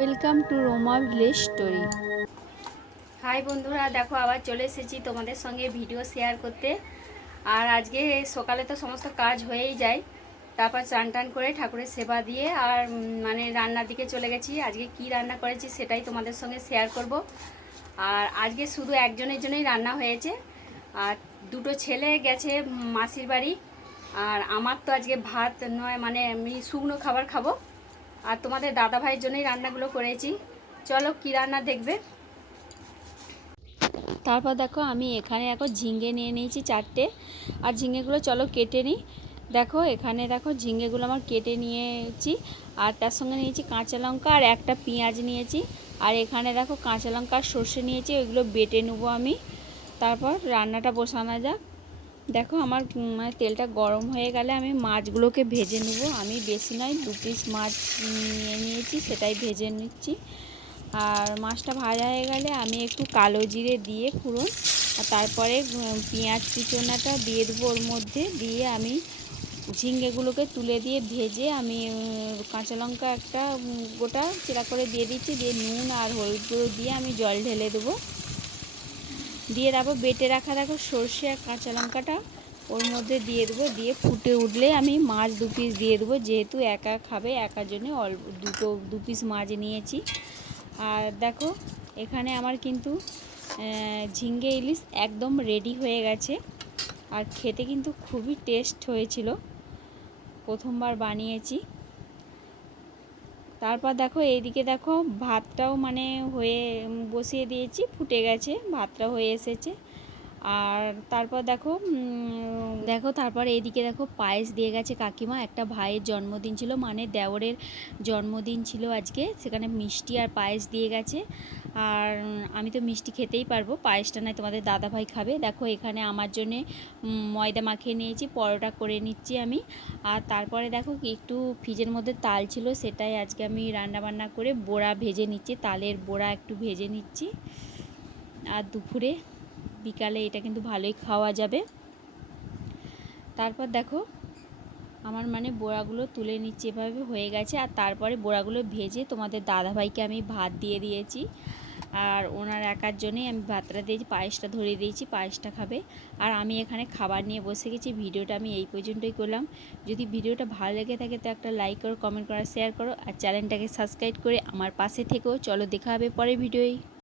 Welcome to Roma village story hi বন্ধুরা, দেখো আবার চলে এসেছি তোমাদের সঙ্গে ভিডিও শেয়ার করতে। আর আজকে সকালে তো সমস্ত কাজ হয়েই যায়। তারপর চান টান করে ঠাকুরের সেবা দিয়ে আর মানে রান্নার দিকে চলে গেছি। আজকে কি রান্না করেছি সেটাই তোমাদের সঙ্গে শেয়ার করব। আর আজকে শুধু একজনের জন্যই রান্না হয়েছে। আর দুটো ছেলে গেছে মাসির বাড়ি। আর আমার তো আজকে ভাত নয় মানে আমি শুকনো খাবার খাব। আর তোমাদের দাদা ভাইয়ের জন্যই রান্নাগুলো করেছি। চলো কি রান্না দেখবে? তারপর দেখো, আমি এখানে এখন ঝিঙ্গে নিয়ে নিয়েছি চারটে। আর ঝিঙ্গেগুলো চলো কেটে নিই। দেখো, এখানে দেখো ঝিঙ্গেগুলো আমার কেটে নিয়েছি। আর তার সঙ্গে নিয়েছি কাঁচা লঙ্কা আর একটা পেঁয়াজ নিয়েছি। আর এখানে দেখো কাঁচা লঙ্কা আর সর্ষে নিয়েছি, ওইগুলো বেটে নেব আমি। তারপর রান্নাটা বসানো যাক। দেখো আমার মানে তেলটা গরম হয়ে গেলে আমি মাছগুলোকে ভেজে নেব। আমি বেশি নয়, দু পিস মাছ নিয়ে নিয়েছি, সেটাই ভেজে নিচ্ছি। আর মাছটা ভাজা হয়ে গেলে আমি একটু কালো জিরে দিয়ে ফোড়ন আর তারপরে পেঁয়াজ কুচোনাটা দিয়ে দেবো ওর মধ্যে। দিয়ে আমি ঝিঙ্গেগুলোকে তুলে দিয়ে ভেজে আমি কাঁচা লঙ্কা একটা গোটা চেরা করে দিয়ে দিচ্ছি। দিয়ে নুন আর হলুদ দিয়ে আমি জল ঢেলে দেবো। দিয়ে তারপর বেটে রাখা দেখো সর্ষে আর কাঁচা লঙ্কাটা ওর মধ্যে দিয়ে দেবো, দিয়ে ফুটে উঠলে আমি মাছ দু পিস দিয়ে দেবো, যেহেতু একা খাবে, একার জন্য অল্প দুটো, দু পিস মাছ নিয়েছি। আর দেখো, এখানে আমার কিন্তু ঝিঙ্গে ইলিশ একদম রেডি হয়ে গেছে। আর খেতে কিন্তু খুবই টেস্ট হয়েছিল। প্রথমবার বানিয়েছি। তারপর দেখো এইদিকে দেখো ভাতটাও মানে হয়ে বসিয়ে দিয়েছি ফুটে গেছে ভাতটা হয়ে এসেছে। আর তারপর দেখো দেখো তারপর এইদিকে দেখো পায়েস দিয়ে গেছে কাকিমা। একটা ভাইয়ের জন্মদিন ছিল মানে দেওরের জন্মদিন ছিল আজকে। সেখানে মিষ্টি আর পায়েস দিয়ে গেছে। আর আমি তো মিষ্টি খেতেই পারব, পায়েসটা নয় তোমাদের দাদা ভাই খাবে। দেখো এখানে আমার জন্যে ময়দা মাখিয়ে নিয়েছি, পরোটা করে নিচ্ছি আমি। আর তারপরে দেখো একটু ফ্রিজের মধ্যে তাল ছিল, সেটাই আজকে আমি রান্না বান্না করে বড়া ভেজে নিচ্ছি, তালের বড়া একটু ভেজে নিচ্ছি। আর দুপুরে বিকালে এটা কিন্তু ভালোই খাওয়া যাবে। তারপর দেখো, আমার মানে বড়াগুলো তুলে নিচ্ছে, এভাবে হয়ে গেছে। আর তারপরে বড়াগুলো ভেজে তোমাদের দাদাভাইকে আমি ভাত দিয়ে দিয়েছি। আর ওনার একার জন্যই আমি ভাতটা দিয়েছি, পায়েসটা ধরিয়ে দিয়েছি, পায়েসটা খাবে। আর আমি এখানে খাবার নিয়ে বসে গেছি, ভিডিওটা আমি এই পর্যন্তই করলাম। যদি ভিডিওটা ভালো লেগে থাকে তো একটা লাইক করো কমেন্ট করো শেয়ার করো। আর চ্যানেলটাকে সাবস্ক্রাইব করে আমার পাশে থেকেও চলো দেখা হবে পরের ভিডিওয়।